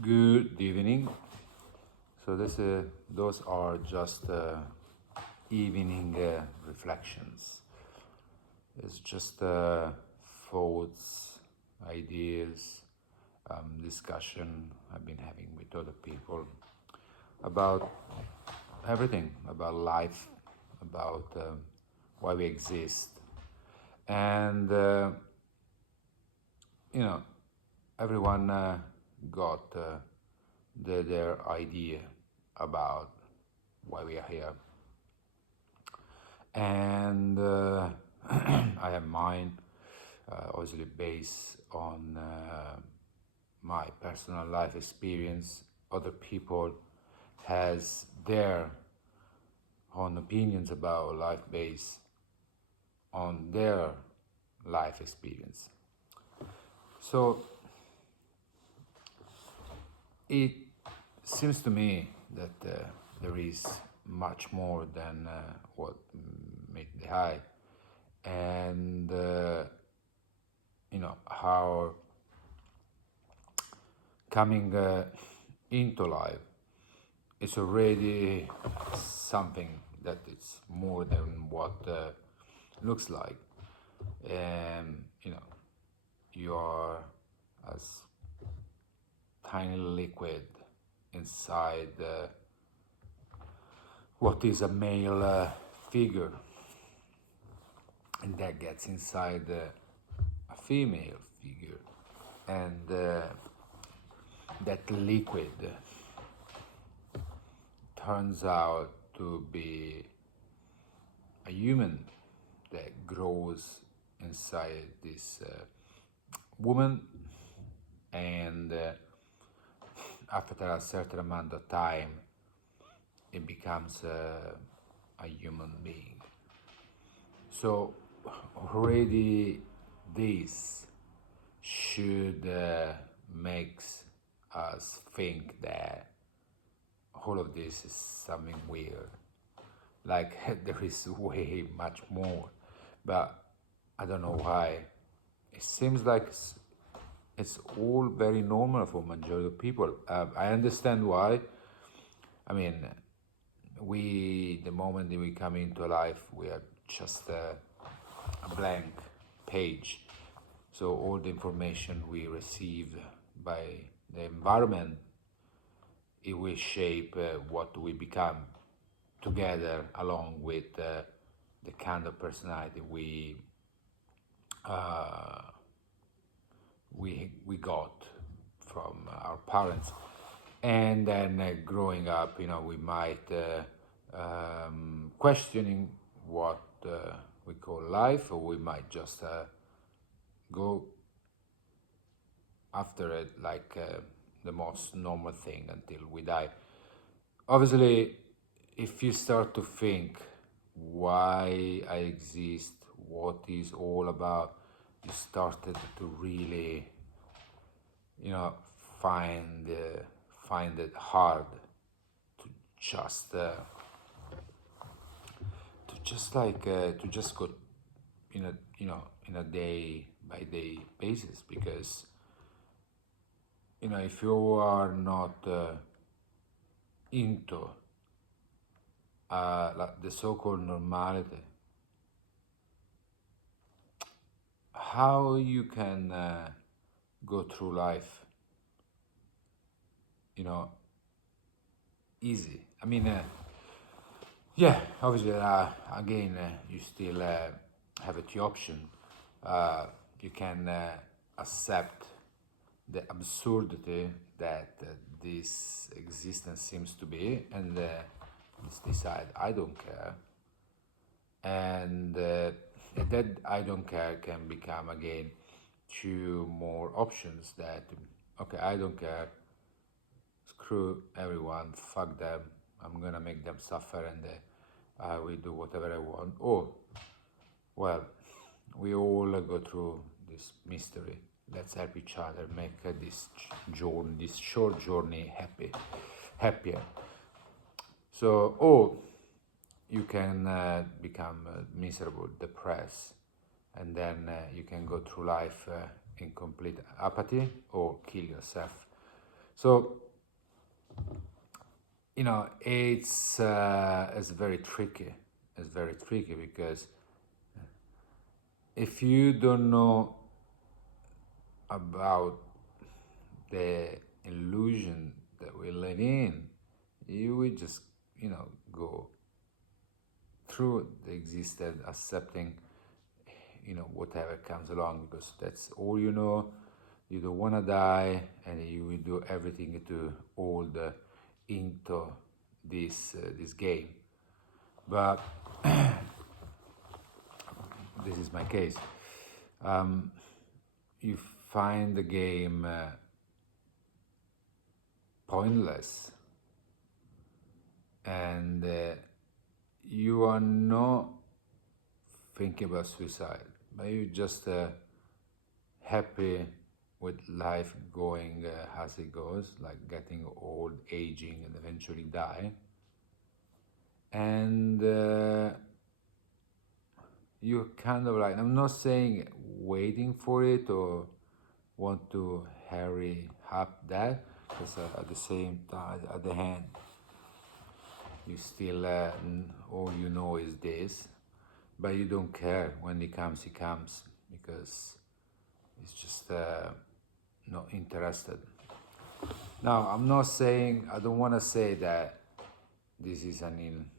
Good evening. So those are just evening reflections. It's just thoughts, ideas, discussion I've been having with other people about everything, about life, about why we exist, and you know, everyone got their idea about why we are here. And I have mine, obviously based on my personal life experience. Other people has their own opinions about life based on their life experience. So it seems to me that there is much more than what meets the eye, and how coming into life is already something that it's more than what looks like. And you are as tiny liquid inside what is a male figure, and that gets inside a female figure, and that liquid turns out to be a human that grows inside this woman, and after a certain amount of time it becomes a human being. So already this should makes us think that all of this is something weird. Like there is way much more, but I don't know why. It seems like it's all very normal for majority of people. I understand why. I mean, the moment that we come into life, we are just a blank page. So all the information we receive by the environment, it will shape what we become together, along with the kind of personality uh, we got from our parents. And then growing up, we might questioning what we call life, or we might just go after it like the most normal thing until we die. Obviously, if you start to think why I exist, what is all about, you started to really, you know, find find it hard to just to just go in a in a day by day basis, because if you are not into like the so-called normality, how you can go through life, you know, easy. I mean, yeah, obviously, again, you still have the option. You can accept the absurdity that this existence seems to be, and just decide I don't care, and that I don't care can become again two more options. That okay, I don't care, screw everyone, fuck them, I'm gonna make them suffer, and I will do whatever I want. Or well, we all go through this mystery. Let's help each other make journey, this short journey, happier. So, or you can become miserable, depressed, and then you can go through life in complete apathy or kill yourself. So it's very tricky. It's very tricky because if you don't know about the illusion that we live in, you will just go through the existence, accepting whatever comes along, because that's all you know. You don't want to die, and you will do everything to hold into this game. But this is my case. You find the game pointless, and you are not thinking about suicide, but you're just happy with life going as it goes, like getting old, aging, and eventually die. And you're kind of like, I'm not saying waiting for it or want to hurry up that, because at the same time, at the hand, you still, all you know is this, but you don't care. When it comes, because it's just not interested. Now, I'm not saying, I don't want to say that this is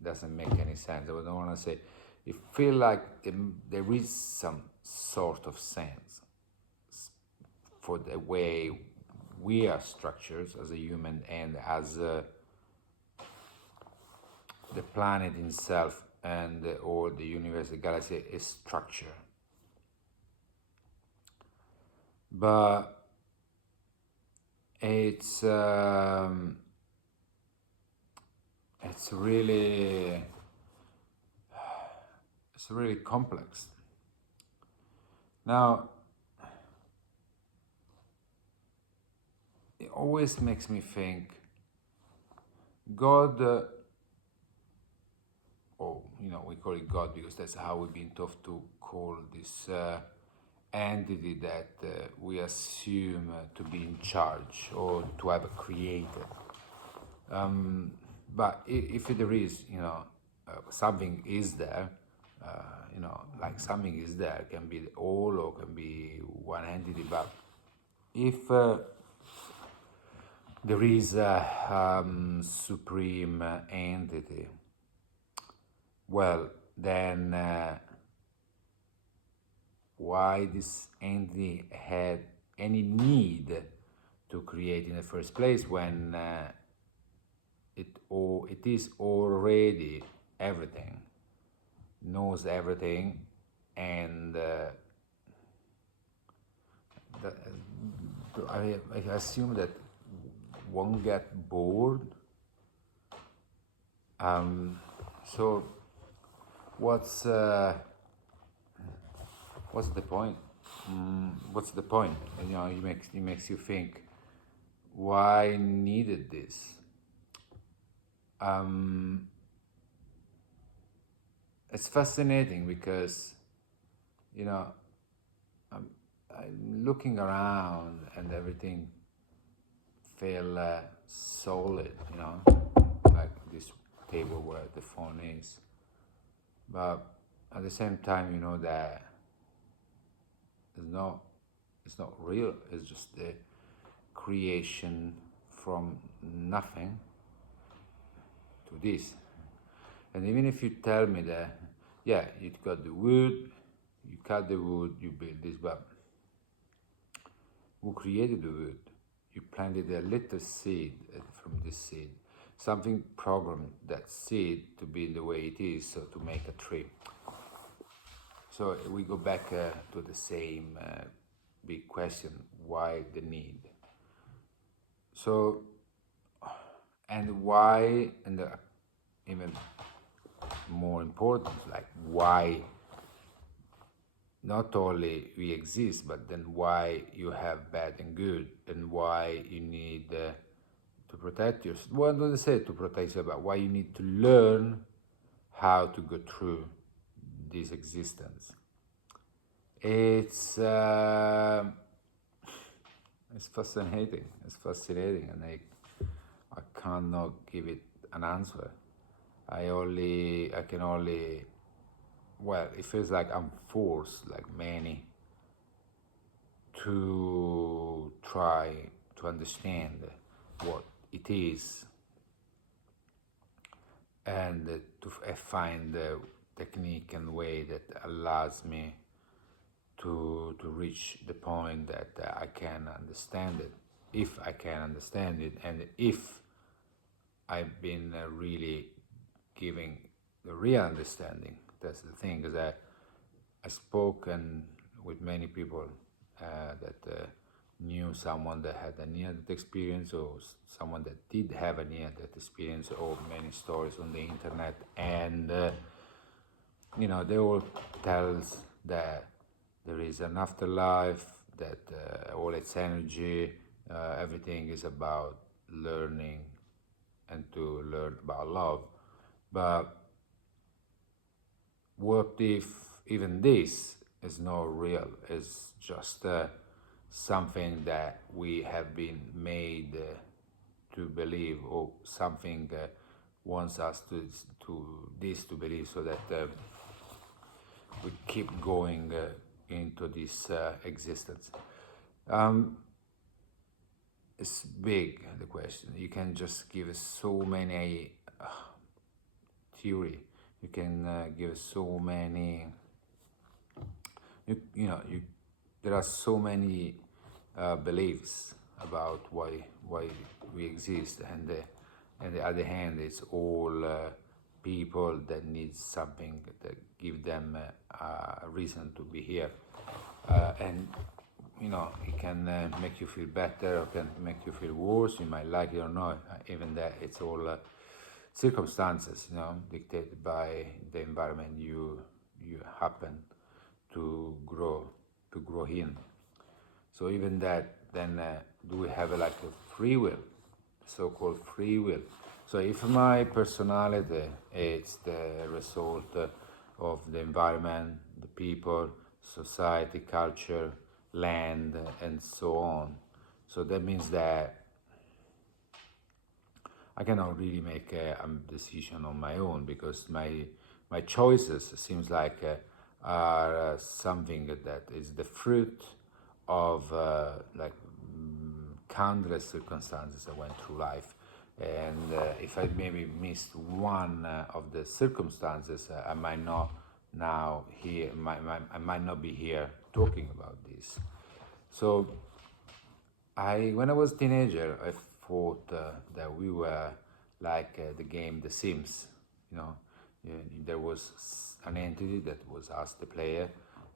doesn't make any sense. I don't want to say, it feel like there is some sort of sense for the way we are structured as a human, and as the planet itself, and or the universe, the galaxy is structured. But it's really complex. Now, it always makes me think God, or we call it God because that's how we've been taught to call this entity that we assume to be in charge or to have created. But if there is, something is there, like something is there, can be all or can be one entity. But if there is a supreme entity, well, then why this entity had any need to create in the first place, when it is already everything, knows everything, and I assume that won't get bored. So what's the point? What's the point? It makes you think, why needed this? It's fascinating because I'm looking around and everything feel solid, like this table where the phone is. But at the same time, that it's not real. It's just the creation from nothing to this. And even if you tell me that, yeah, you got the wood, you cut the wood, you build this, but who created the wood? You planted a little seed from this seed. Something programmed that seed to be the way it is, so to make a tree. So we go back to the same big question: why the need? So, and why, and even more important, like why not only we exist, but then why you have bad and good, and why you need to protect yourself. Well, don't say to protect yourself, but why you need to learn how to go through this existence. It's It's fascinating. It's fascinating, and I cannot give it an answer. I can only, well, it feels like I'm forced, like many, to try to understand what it is and to find the technique and way that allows me to reach the point that I can understand it, if I can understand it, and if I've been really giving the real understanding. That's the thing, because I spoken with many people that knew someone that had a near-death experience, or someone that did have a near-death experience, or many stories on the internet, and they all tells that there is an afterlife, that all its energy, everything is about learning and to learn about love. But what if even this is not real? It's just something that we have been made to believe, or something wants us to believe, so that we keep going into this existence. It's big, the question. You can just give so many theory. You can give so many. You there are so many beliefs about why we exist, and on the other hand, it's all people that need something that give them a reason to be here, and it can make you feel better or can make you feel worse. You might like it or not. Even that, it's all circumstances, dictated by the environment you happen to grow in. So even that, then do we have like a free will, so-called free will? So if my personality is the result of the environment, the people, society, culture, land, and so on, so that means that I cannot really make a decision on my own, because my choices seems like are something that is the fruit of countless circumstances I went through life. And if I maybe missed one of the circumstances, I might not now here. I might not be here talking about this. So when I was a teenager, I thought that we were like the game The Sims. You know, Yeah, there was an entity that was us, the player,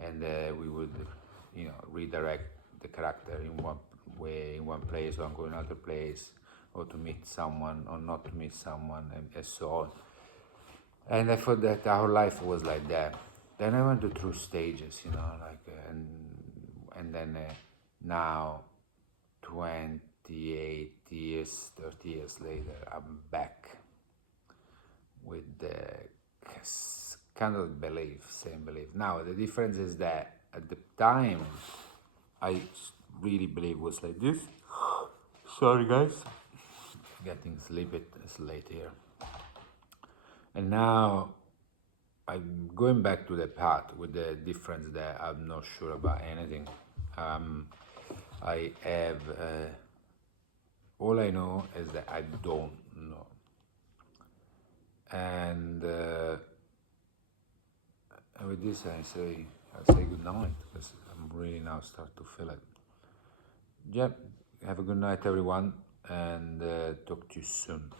and we would, redirect the character in one way, in one place, or go another place, or to meet someone, or not to meet someone, and so on. And I thought that our life was like that. Then I went through stages, and then now, 28 years, 30 years later, I'm back with the kind of same belief. Now, the difference is that at the time, I really believe was like this. Sorry, guys. Getting sleepy, it's late here. And now I'm going back to the path, with the difference that I'm not sure about anything. I have all I know is that I don't know, and with this I say good night, because I'm really now start to feel it. Yep. Have a good night, everyone, and talk to you soon.